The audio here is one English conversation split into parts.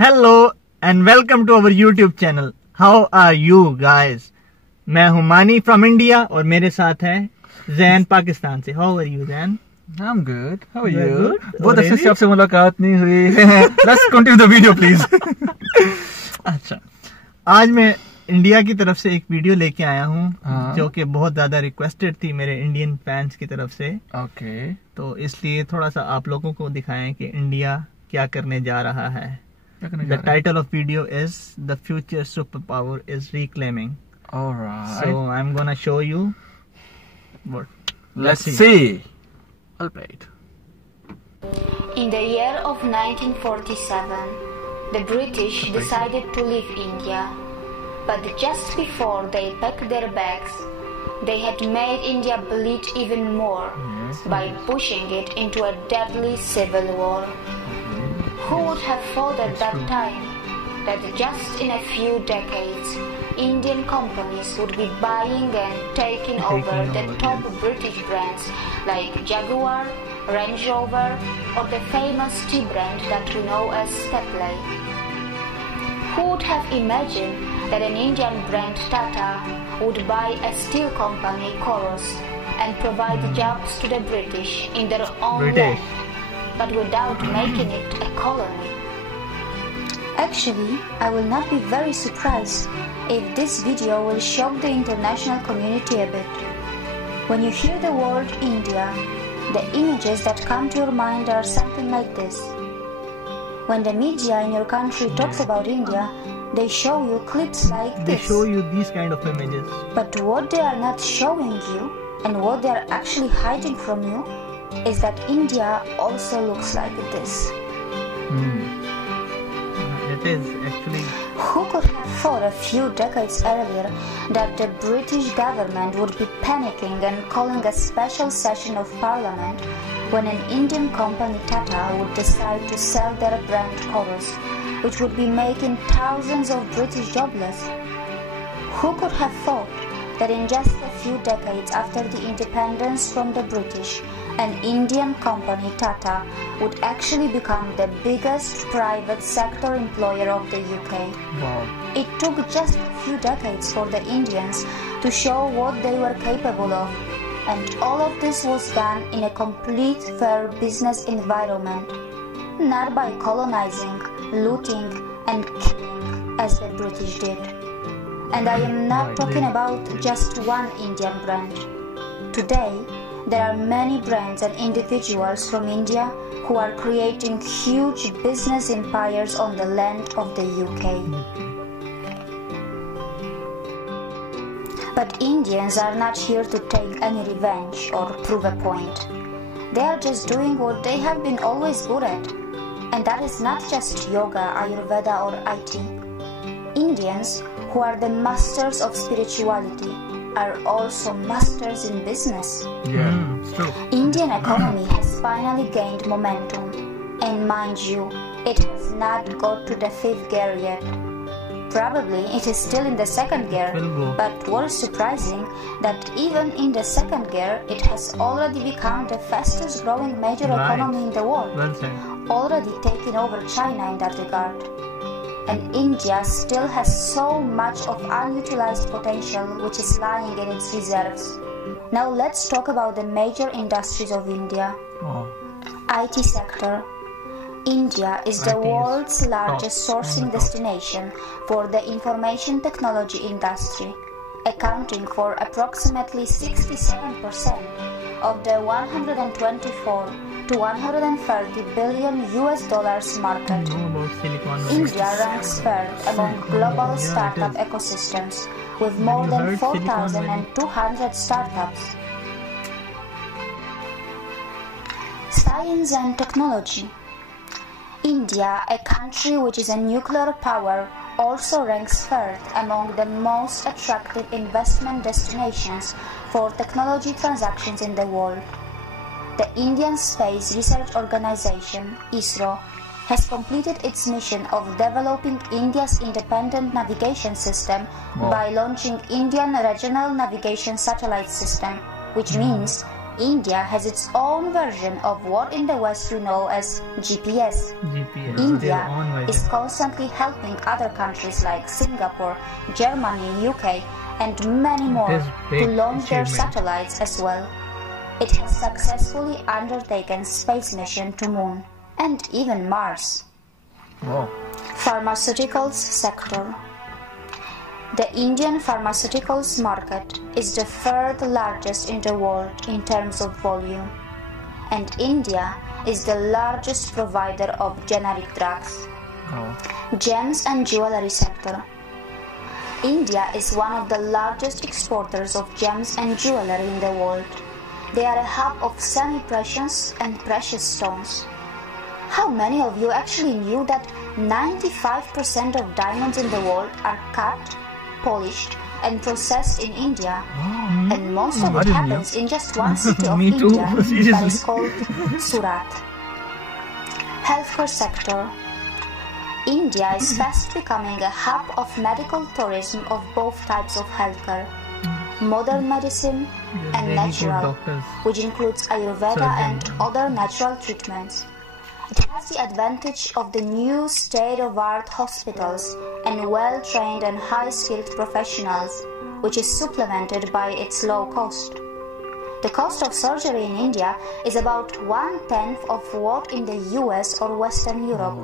Hello and welcome to our YouTube channel. How are you guys? मैं हूं मानी from India और मेरे साथ है जैन पाकिस्तान से। How are you Zain? I'm good. How are you? Good. बहुत अच्छे से आपसे मुलाकात नहीं हुई। Let's continue the video, please. अच्छा, आज मैं इंडिया की तरफ से एक वीडियो लेके आया हूँ जो कि बहुत ज्यादा रिक्वेस्टेड थी मेरे इंडियन फैंस की तरफ से। Okay. तो इसलिए थोड़ा सा आप लोगों को दिखाएं कि इंडिया क्या करने जा रहा है। The title of video is The Future Superpower is Reclaiming. Alright. So I'm gonna show you what. Let's see. I'll play it. In the year of 1947, the British decided to leave India. But just before they packed their bags, they had made India bleed even more by pushing it into a deadly civil war. Who would have thought at that time that just in a few decades, Indian companies would be buying and taking over the top British brands like Jaguar, Range Rover, or the famous tea brand that we know as Tetley? Who would have imagined that an Indian brand TATA would buy a steel company Coros and provide jobs to the British in their own land, but without making it a colony? Actually, I will not be very surprised if this video will shock the international community a bit. When you hear the word India, the images that come to your mind are something like this. When the media in your country talks about India, they show you clips like this. They show you these kind of images. But what they are not showing you, and what they are actually hiding from you, is that India also looks like this. It is actually. Who could have thought a few decades earlier that the British government would be panicking and calling a special session of parliament when an Indian company TATA would decide to sell their brand Coros, which would be making thousands of British jobless? Who could have thought that in just a few decades after the independence from the British, an Indian company TATA would actually become the biggest private sector employer of the UK? Wow. It took just a few decades for the Indians to show what they were capable of, and all of this was done in a complete fair business environment, not by colonizing, looting and killing as the British did. And I am not talking about just one Indian brand. Today, there are many brands and individuals from India who are creating huge business empires on the land of the UK. But Indians are not here to take any revenge or prove a point. They are just doing what they have been always good at. And that is not just yoga, Ayurveda or IT. Indians, who are the masters of spirituality, are also masters in business. Yeah, it's true. Indian economy has finally gained momentum, and mind you, it has not got to the 5th gear yet. Probably it is still in the 2nd gear, but what is surprising that even in the 2nd gear, it has already become the fastest growing major economy in the world, Well said. already taking over China in that regard. And India still has so much of unutilized potential which is lying in its reserves. Now let's talk about the major industries of India. IT sector. India is the world's largest sourcing destination for the information technology industry, accounting for approximately 67% of the 124 to 130 billion US dollars market. India ranks third among global startup ecosystems with more than 4,200 startups. Science and technology. India, a country which is a nuclear power, also ranks third among the most attractive investment destinations for technology transactions in the world. The Indian Space Research Organization, ISRO, has completed its mission of developing India's independent navigation system by launching Indian Regional Navigation Satellite System, which means India has its own version of what in the West we know as GPS. India is constantly helping other countries like Singapore, Germany, UK, and many more to launch their satellites as well. It has successfully undertaken space mission to Moon and even Mars. Wow. Pharmaceuticals sector. The Indian pharmaceuticals market is the third largest in the world in terms of volume, and India is the largest provider of generic drugs. Gems and jewelry sector. India is one of the largest exporters of gems and jewelry in the world. They are a hub of semi-precious and precious stones. How many of you actually knew that 95% of diamonds in the world are cut, polished and processed in India, and most of it happens in just one city of India that is called Surat. Healthcare sector. India is fast becoming a hub of medical tourism of both types of healthcare, modern medicine and natural, which includes Ayurveda and other natural treatments. It has the advantage of the new state-of-the-art hospitals and well-trained and high-skilled professionals, which is supplemented by its low cost. The cost of surgery in India is about 1/10 of what in the US or Western Europe.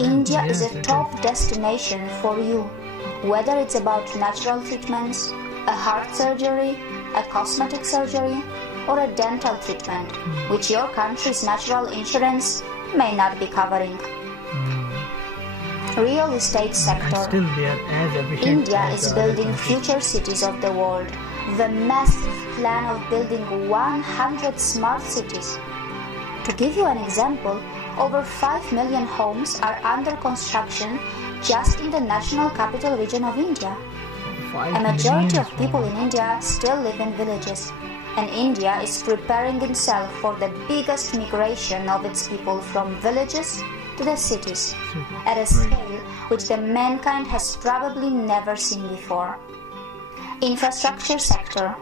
India is a top destination for you, whether it's about natural treatments, a heart surgery, a cosmetic surgery, or a dental treatment, which your country's natural insurance may not be covering. Real estate sector. India is building future cities of the world, with a massive plan of building 100 smart cities. To give you an example, over 5 million homes are under construction just in the national capital region of India. A majority of people in India still live in villages, and India is preparing itself for the biggest migration of its people from villages to the cities, at a scale which the mankind has probably never seen before. Infrastructure sector.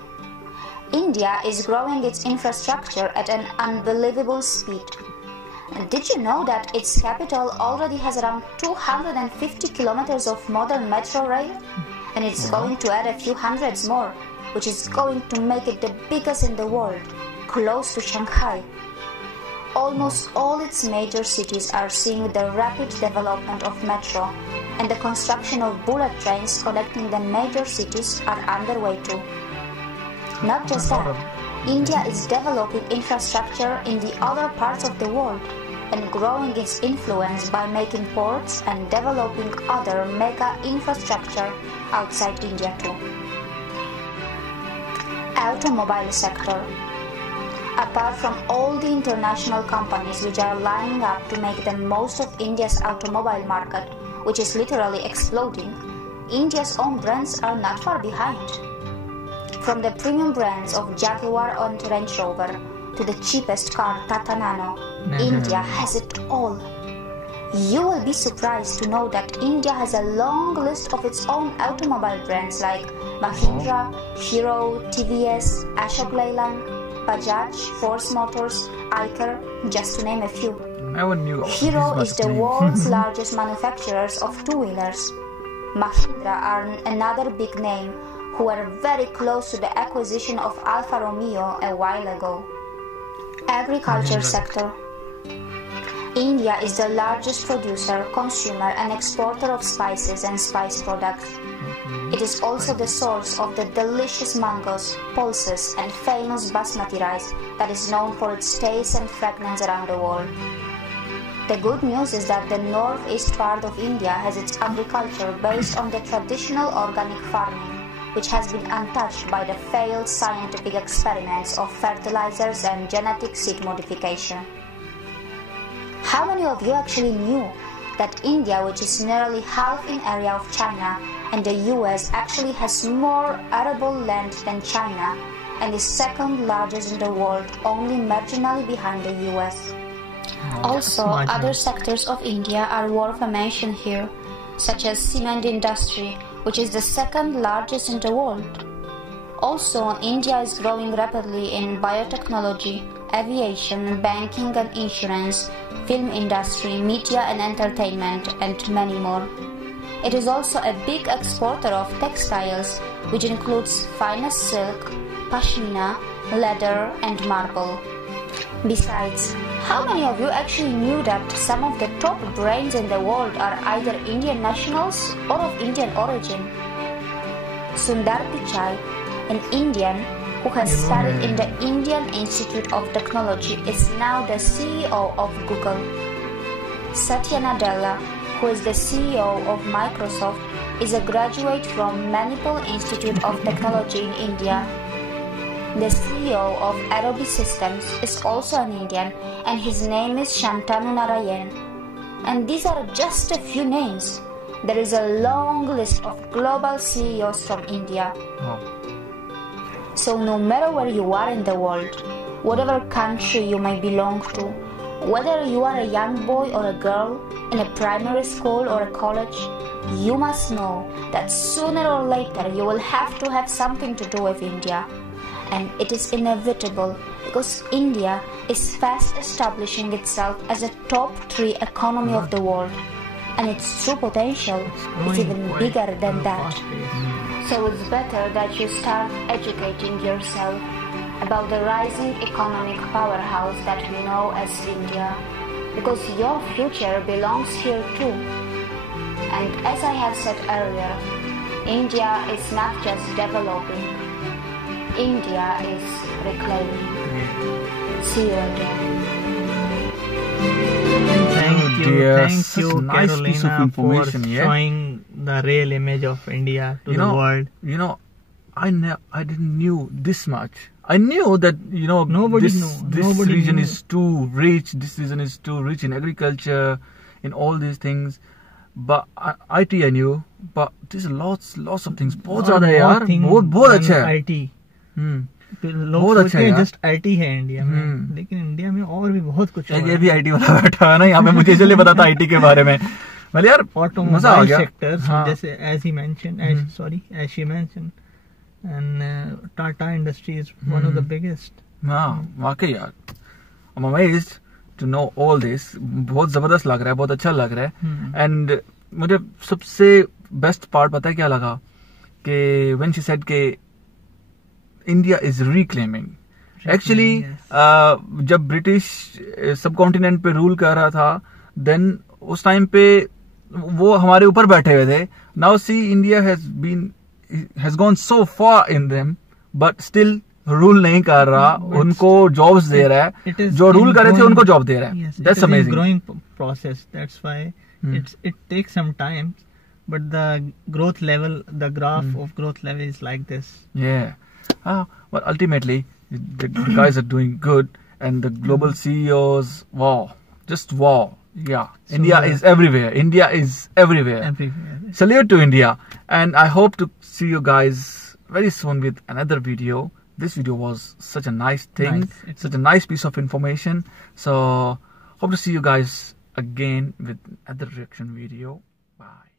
India is growing its infrastructure at an unbelievable speed. Did you know that its capital already has around 250 kilometers of modern metro rail? And it's going to add a few hundreds more, which is going to make it the biggest in the world, close to Shanghai. Almost all its major cities are seeing the rapid development of metro, and the construction of bullet trains connecting the major cities are underway too. Not just that, India is developing infrastructure in the other parts of the world and growing its influence by making ports and developing other mega infrastructure outside India too. Automobile sector. Apart from all the international companies which are lining up to make the most of India's automobile market, which is literally exploding, India's own brands are not far behind. From the premium brands of Jaguar and Range Rover to the cheapest car TATA Nano, India has it all. You will be surprised to know that India has a long list of its own automobile brands like Mahindra, Hero, TVS, Ashok Leyland, Bajaj, Force Motors, Eicher, just to name a few. Hero is the world's largest manufacturers of two-wheelers. Mahindra are another big name who were very close to the acquisition of Alfa Romeo a while ago. Agriculture sector. India is the largest producer, consumer and exporter of spices and spice products. It is also the source of the delicious mangoes, pulses and famous basmati rice that is known for its taste and fragrance around the world. The good news is that the northeast part of India has its agriculture based on the traditional organic farming, which has been untouched by the failed scientific experiments of fertilizers and genetic seed modification. How many of you actually knew that India, which is nearly half in area of China, and the US actually has more arable land than China and is second largest in the world, only marginally behind the US? Also, other sectors of India are worth a mention here, such as cement industry, which is the second largest in the world. Also, India is growing rapidly in biotechnology, aviation, banking and insurance, film industry, media and entertainment, and many more. It is also a big exporter of textiles, which includes finest silk, pashmina, leather, and marble. Besides, how many of you actually knew that some of the top brains in the world are either Indian nationals or of Indian origin? Sundar Pichai, an Indian who has studied in the Indian Institute of Technology, is now the CEO of Google. Satya Nadella, who is the CEO of Microsoft, is a graduate from Manipal Institute of Technology in India. The CEO of Adobe Systems is also an Indian, and his name is Shantanu Narayan. And these are just a few names. There is a long list of global CEOs from India. Wow. So no matter where you are in the world, whatever country you may belong to, whether you are a young boy or a girl, in a primary school or a college, you must know that sooner or later you will have to have something to do with India. And it is inevitable because India is fast establishing itself as a top 3 economy of the world, and its true potential is even bigger than that. So it's better that you start educating yourself about the rising economic powerhouse that we know as India, because your future belongs here too. And as I have said earlier, India is not just developing, India is reclaiming. See you again. Thank you, nice Carolina, piece of information, for yeah? showing the real image of India to the world. You know, I didn't knew this much. I knew that Nobody this region is too rich. This region is too rich in agriculture, in all these things. But IT I knew, but there's lots of things. बहुत ज़्यादा है यार, बहुत अच्छा है. IT. लोग बहुत अच्छा सोचते हैं है जस्ट IT है इंडिया में, लेकिन इंडिया में और भी बहुत कुछ है. ये भी IT वाला बैठा है ना यहाँ पे, मुझे इसलिए पता था IT के बारे में. मतलब यार मजा आ गया. सेक्टर्स जैसे as he mentioned, as she mentioned, and Tata industry is one of the biggest. हाँ वाकई यार, I'm amazed to know all this. बहुत जबरदस्त लग रहा है, बहुत अच्छा लग रहा है. And मुझे सबसे बेस्ट पार्ट पता है क्या लगा, कि when she said कि India is reclaiming. Actually, जब ब्रिटिश सब कॉन्टिनेंट पे रूल कर रहा था, देन उस टाइम पे वो हमारे ऊपर बैठे हुए थे. Now see, India has gone so far in them, but still rule नहीं कर रहा, उनको जॉब्स दे रहा है, जो रूल कर रहे थे उनको जॉब दे रहा है. That's amazing. Growing process. That's why it takes some time, but the growth level, the graph of growth level is like this. Yeah. But ultimately, the guys are doing good, and the global CEOs, wow, just wow. Yeah, so India is everywhere. India is everywhere. Everywhere. Salute to India, and I hope to see you guys very soon with another video. This video was such a nice thing, such a nice piece of information. So hope to see you guys again with another reaction video. Bye.